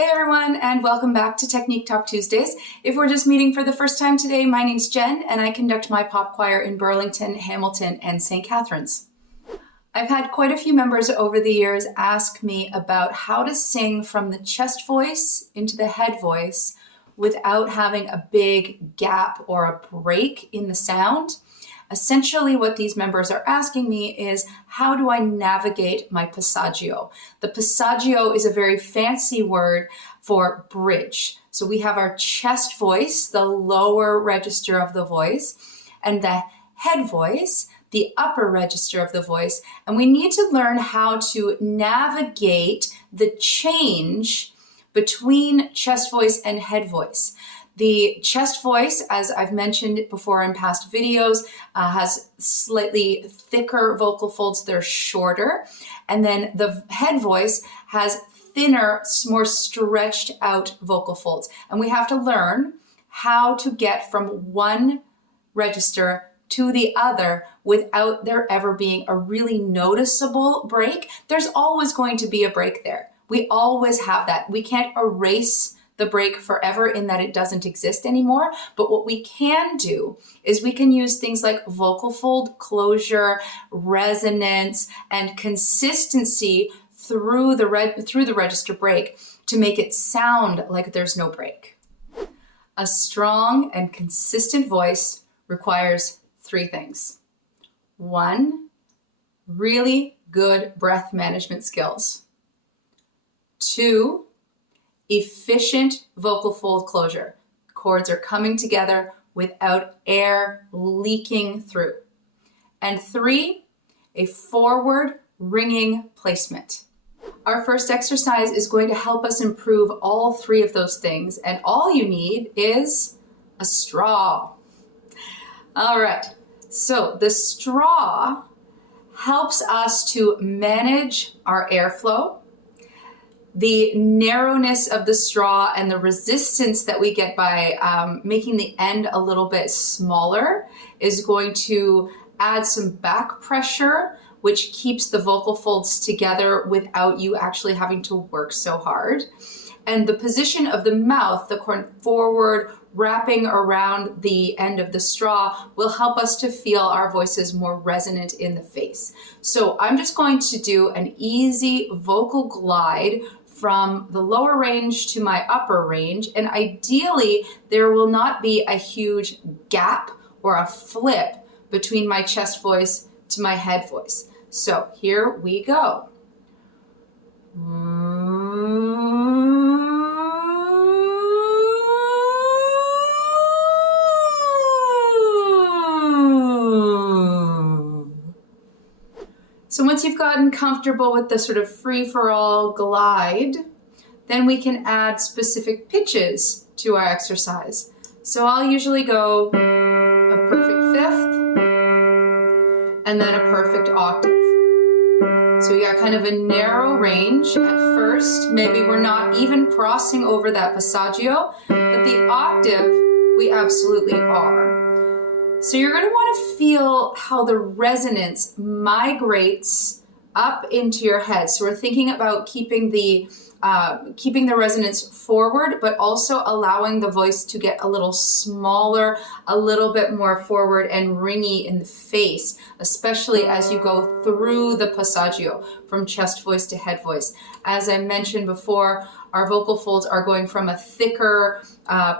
Hey everyone, and welcome back to Technique Talk Tuesdays. If we're just meeting for the first time today, my name's Jen, and I conduct my pop choir in Burlington, Hamilton, and St. Catharines. I've had quite a few members over the years ask me about how to sing from the chest voice into the head voice without having a big gap or a break in the sound. Essentially, what these members are asking me is, how do I navigate my passaggio? The passaggio is a very fancy word for bridge. So we have our chest voice, the lower register of the voice, and the head voice, the upper register of the voice. And we need to learn how to navigate the change between chest voice and head voice. The chest voice, as I've mentioned before in past videos, has slightly thicker vocal folds. They're shorter. And then the head voice has thinner, more stretched out vocal folds. And we have to learn how to get from one register to the other without there ever being a really noticeable break. There's always going to be a break there. We always have that. We can't erase the break forever in that it doesn't exist anymore. But what we can do is we can use things like vocal fold closure, resonance, and consistency through the register break to make it sound like there's no break. A strong and consistent voice requires three things. One, really good breath management skills. Two, efficient vocal fold closure. Chords are coming together without air leaking through. And three, a forward ringing placement. Our first exercise is going to help us improve all three of those things, and all you need is a straw. All right, so the straw helps us to manage our airflow. The narrowness of the straw and the resistance that we get by making the end a little bit smaller is going to add some back pressure, which keeps the vocal folds together without you actually having to work so hard. And the position of the mouth, the corn forward, wrapping around the end of the straw, will help us to feel our voices more resonant in the face. So I'm just going to do an easy vocal glide from the lower range to my upper range. And ideally, there will not be a huge gap or a flip between my chest voice to my head voice. So here we go. So once you've gotten comfortable with the sort of free-for-all glide, then we can add specific pitches to our exercise. So I'll usually go a perfect fifth and then a perfect octave. So we got kind of a narrow range at first. Maybe we're not even crossing over that passaggio, but the octave we absolutely are. So you're going to want to feel how the resonance migrates up into your head. So we're thinking about keeping the resonance forward, but also allowing the voice to get a little smaller, a little bit more forward and ringy in the face, especially as you go through the passaggio from chest voice to head voice. As I mentioned before, our vocal folds are going from a thicker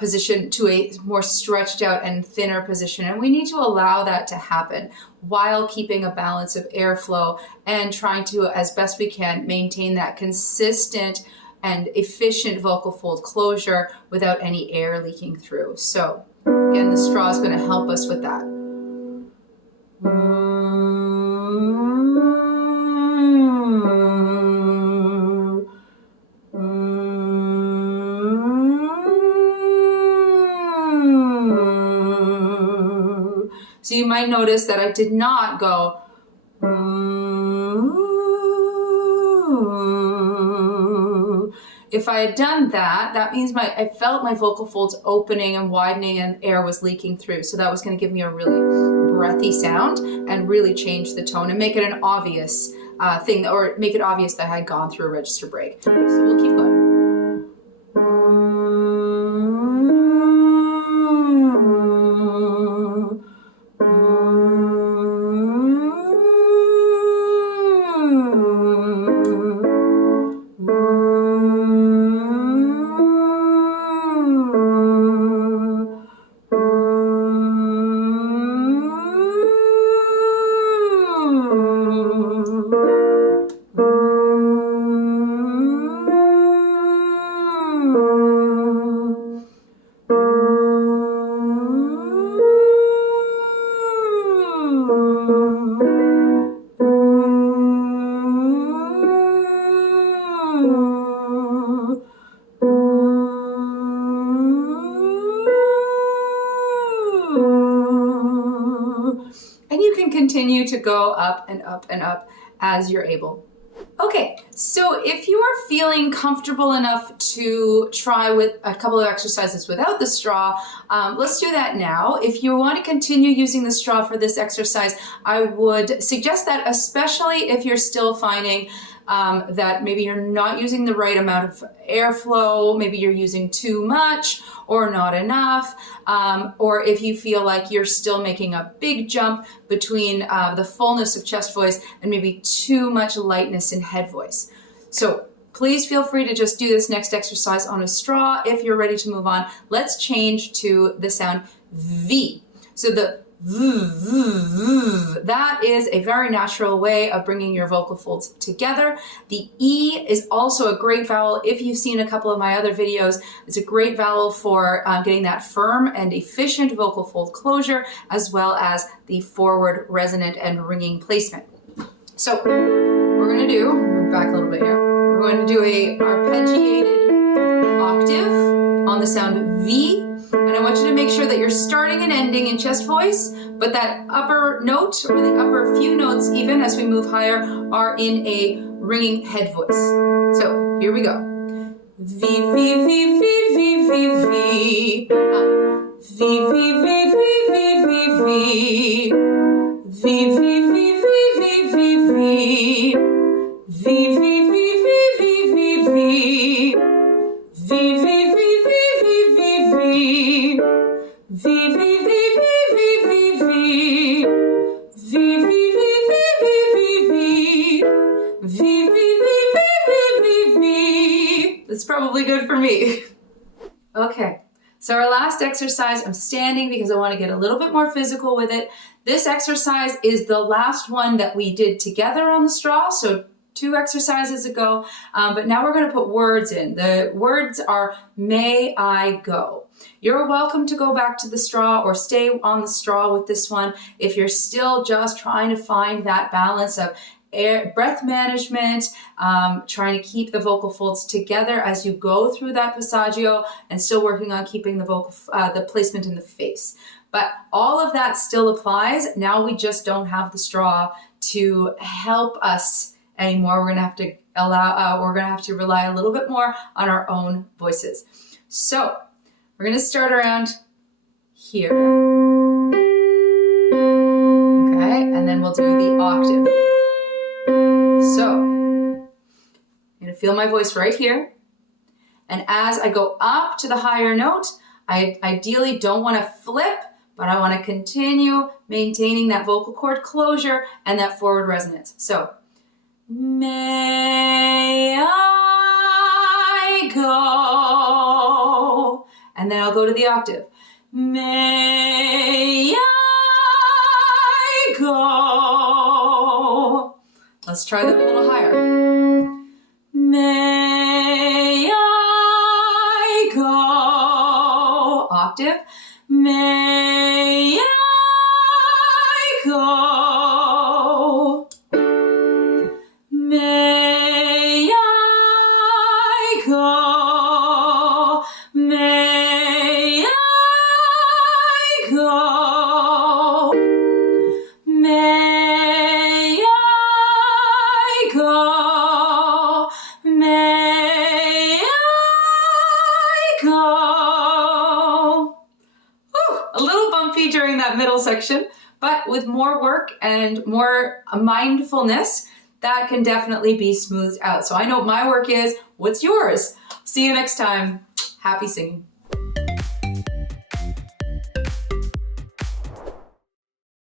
position to a more stretched out and thinner position. And we need to allow that to happen while keeping a balance of airflow and trying to, as best we can, maintain that consistent and efficient vocal fold closure without any air leaking through. So again, the straw is going to help us with that. So you might notice that I did not go. If I had done that, that means I felt my vocal folds opening and widening and air was leaking through. So that was going to give me a really breathy sound and really change the tone and make it an obvious thing, or make it obvious that I had gone through a register break. So we'll keep going. And you can continue to go up and up and up as you're able. Okay, so if you are feeling comfortable enough to try with a couple of exercises without the straw, let's do that now. If you want to continue using the straw for this exercise, I would suggest that, especially if you're still finding that maybe you're not using the right amount of airflow, maybe you're using too much or not enough, or if you feel like you're still making a big jump between the fullness of chest voice and maybe too much lightness in head voice. So please feel free to just do this next exercise on a straw. If you're ready to move on, let's change to the sound V. So the that is a very natural way of bringing your vocal folds together. The E is also a great vowel. If you've seen a couple of my other videos, it's a great vowel for getting that firm and efficient vocal fold closure, as well as the forward resonant and ringing placement. So we're going to do, move back a little bit here, we're going to do a arpeggiated octave on the sound V. And I want you to make sure that you're starting and ending in chest voice, but that upper note, or the upper few notes even as we move higher, are in a ringing head voice. So here we go. V, V, V, V, V, V, V. Up. V, V, V, V, V, V, V. V, V, V, V, V, V, V. V, V, V, V, V, V, V. V, V, V, V, V, V, V. V, V, V, V, V, V, V. V, V, V, V, V, V. V, V, V, V, V. That's probably good for me. Okay, so our last exercise, I'm standing because I want to get a little bit more physical with it. This exercise is the last one that we did together on the straw, so 2 exercises ago, but now we're going to put words in. The words are may I go. You're welcome to go back to the straw or stay on the straw with this one if you're still just trying to find that balance of breath management, trying to keep the vocal folds together as you go through that passaggio, and still working on keeping the vocal, the placement in the face. But all of that still applies. Now we just don't have the straw to help us anymore. We're going to have to we're going to have to rely a little bit more on our own voices. So we're going to start around here. Okay, and then we'll do the octave. So I'm going to feel my voice right here. And as I go up to the higher note, I ideally don't want to flip, but I want to continue maintaining that vocal cord closure and that forward resonance. So may I go, and then I'll go to the octave. May I go. Let's try that a little higher. May I go. Octave. May I go. May I go, may I go, may I go, may I go. Whew, a little bumpy during that middle section, but with more work and more mindfulness, that can definitely be smoothed out. So I know what my work is. What's yours? See you next time. Happy singing.